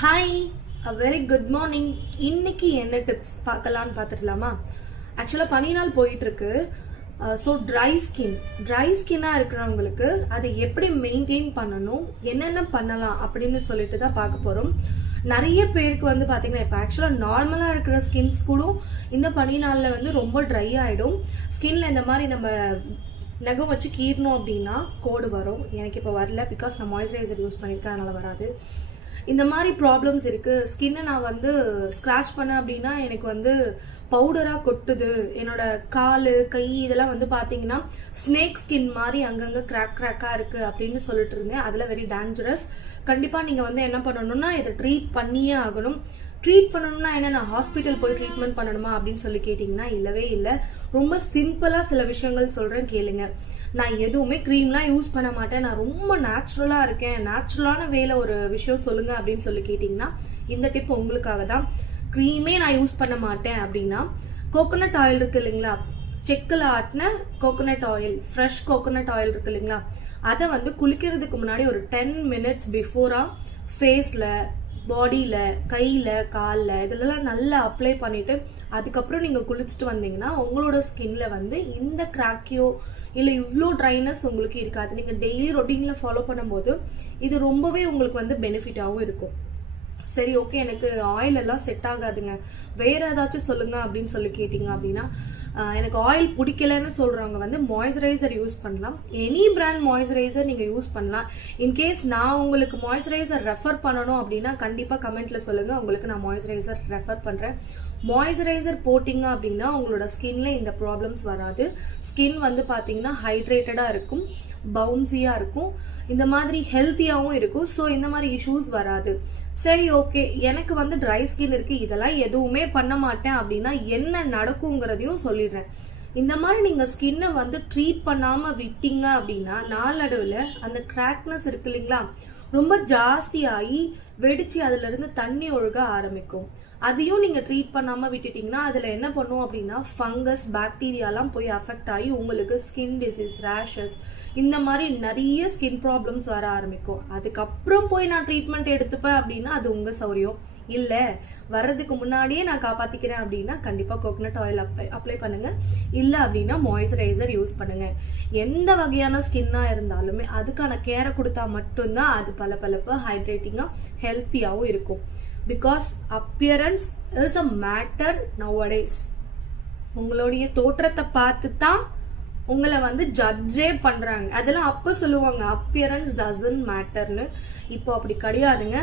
Hi, a very good morning. இன்னைக்கு என்ன tips பார்க்கலான்னு பார்த்துடலாமா? ஆக்சுவலாக பனி நாள் போயிட்டு இருக்கு. ஸோ ட்ரை ஸ்கின்னாக இருக்கிறவங்களுக்கு அதை எப்படி மெயின்டைன் பண்ணணும், என்னென்ன பண்ணலாம் அப்படின்னு சொல்லிட்டு தான் பார்க்க போகிறோம். நிறைய பேருக்கு வந்து பார்த்தீங்கன்னா இப்போ ஆக்சுவலாக நார்மலாக இருக்கிற ஸ்கின்ஸ் கூட இந்த பனி நாளில் வந்து ரொம்ப ட்ரை ஆகிடும். ஸ்கின்ல இந்த மாதிரி நம்ம நகம் வச்சு கீறணும் அப்படின்னா கோடு வரும். எனக்கு இப்போ வரல, பிகாஸ் நான் மாய்ஸ்சரைசர் யூஸ் பண்ணியிருக்கேன், அதனால் வராது. இந்த மாதிரி ப்ராப்ளம்ஸ் இருக்குது. ஸ்கின்னை நான் வந்து ஸ்க்ராட்ச் பண்ணேன் அப்படின்னா எனக்கு வந்து பவுடராக கொட்டுது. என்னோட கால் கை இதெல்லாம் வந்து பார்த்தீங்கன்னா ஸ்னேக் ஸ்கின் மாதிரி அங்கங்கே கிராக்காக இருக்குது அப்படின்னு சொல்லிட்டு இருந்தேன். அதில் வெரி டேஞ்சரஸ். கண்டிப்பாக நீங்கள் வந்து என்ன பண்ணணும்னா இதை ட்ரீட் பண்ணியே ஆகணும். ட்ரீட் பண்ணணும்னா என்ன, நான் ஹாஸ்பிட்டல் போய் ட்ரீட்மெண்ட் பண்ணணுமா அப்படின்னு சொல்லி கேட்டிங்கன்னா இல்லவே இல்லை. ரொம்ப சிம்பிளாக சில விஷயங்கள் சொல்கிறேன், கேளுங்க. நான் எதுவுமே க்ரீம்லாம் யூஸ் பண்ண மாட்டேன், நான் ரொம்ப நேச்சுரலாக இருக்கேன், நேச்சுரலான வேலை ஒரு விஷயம் சொல்லுங்க அப்படின்னு சொல்லி கேட்டிங்கன்னா இந்த டிப் உங்களுக்காக தான். க்ரீமே நான் யூஸ் பண்ண மாட்டேன் அப்படின்னா கோகோனட் ஆயில் இருக்கு இல்லைங்களா, செக்கில் ஆட்டின coconut oil, fresh coconut oil இருக்கு இல்லைங்களா, அதை வந்து குளிக்கிறதுக்கு முன்னாடி ஒரு 10 minutes பிஃபோராக ஃபேஸில், பாடியில், கையில், காலில் இதெல்லாம் நல்லா அப்ளை பண்ணிவிட்டு அதுக்கப்புறம் நீங்கள் குளிச்சுட்டு வந்தீங்கன்னா உங்களோட ஸ்கின்ல வந்து இந்த கிராக்கியோ இல்லை இவ்வளோ ட்ரைனஸ் உங்களுக்கு இருக்காது. நீங்கள் டெய்லி ரொட்டீனில் ஃபாலோ பண்ணும்போது இது ரொம்பவே உங்களுக்கு வந்து பெனிஃபிட்டாகவும் இருக்கும். சரி, ஓகே, எனக்கு ஆயில் எல்லாம் செட் ஆகாதுங்க, வேற ஏதாச்சும் சொல்லுங்க அப்படின்னு சொல்லி கேட்டிங்க அப்படின்னா எனக்கு ஆயில் பிடிக்கலன்னு சொல்றவங்க வந்து மாய்ஸ்சரைசர் யூஸ் பண்ணலாம். எனி பிராண்ட் மாய்ஸ்சரைசர் நீங்க யூஸ் பண்ணலாம். இன்கேஸ் நான் உங்களுக்கு மாய்ஸ்சரைசர் ரெஃபர் பண்ணணும் அப்படின்னா கண்டிப்பா கமெண்ட்ல சொல்லுங்க, உங்களுக்கு நான் மாய்ஸ்சரைசர் ரெஃபர் பண்றேன். மாய்ஸ்சரைசர் போட்டிங்க அப்படின்னா உங்களோட ஸ்கின்ல இந்த ப்ராப்ளம்ஸ் வராது. ஸ்கின் வந்து பாத்தீங்கன்னா ஹைட்ரேட்டடா இருக்கும், பவுன்சியா இருக்கும், இந்த மாதிரி ஹெல்த்தியாகவும் இருக்கும். ஸோ இந்த மாதிரி இஷ்யூஸ் வராது. சரி, ஓகே, எனக்கு வந்து ட்ரை ஸ்கின் இருக்கு, இதெல்லாம் எதுவுமே பண்ண மாட்டேன் அப்படின்னா என்ன நடக்குங்கிறதையும் சொல்லிடுறேன். இந்த மாதிரி நீங்க ஸ்கின்னை வந்து ட்ரீட் பண்ணாம விட்டீங்க அப்படின்னா நாளடைவில் அந்த கிராக்னஸ் இருக்கு இல்லைங்களா, ரொம்ப ஜாஸ்தியாகி வெடிச்சு அதுல இருந்து தண்ணி ஒழுக ஆரம்பிக்கும். அதையும் நீங்க ட்ரீட் பண்ணாம விட்டுட்டீங்கன்னா அதுல என்ன பண்ணும் அப்படின்னா ஃபங்கஸ், பாக்டீரியாலாம் போய் அஃபெக்ட் ஆகி உங்களுக்கு ஸ்கின் டிசீஸ், ரேஷஸ், இந்த மாதிரி நிறைய ஸ்கின் ப்ராப்ளம்ஸ் வர ஆரம்பிக்கும். அதுக்கப்புறம் போய் நான் ட்ரீட்மெண்ட் எடுத்துப்பேன் அப்படின்னா அது உங்க சௌரியம். இல்ல வர்றதுக்கு முன்னாடியே நான் காப்பாத்திக்கிறேன் அப்படின்னா கண்டிப்பா கோகோனட் ஆயில் அப்ளை பண்ணுங்க. இல்ல அப்படின்னா மாய்ஸ்சரைசர் யூஸ் பண்ணுங்க. எந்த வகையான ஸ்கின்னா இருந்தாலுமே அதுக்கான கேரை கொடுத்தா மட்டும்தான் அது பளபளப்பு, ஹைட்ரேட்டிங்கா, ஹெல்த்தியாவும் இருக்கும். Because appearance is a matter nowadays. உங்களுடைய தோற்றத்தை பார்த்து தான் உங்களை வந்து ஜட்ஜே பண்றாங்க. அதெல்லாம் அப்ப சொல்லுவாங்க அப்பியரன்ஸ் டசன்ட் மேட்டர்னு. இப்போ அப்படி கிடையாதுங்க.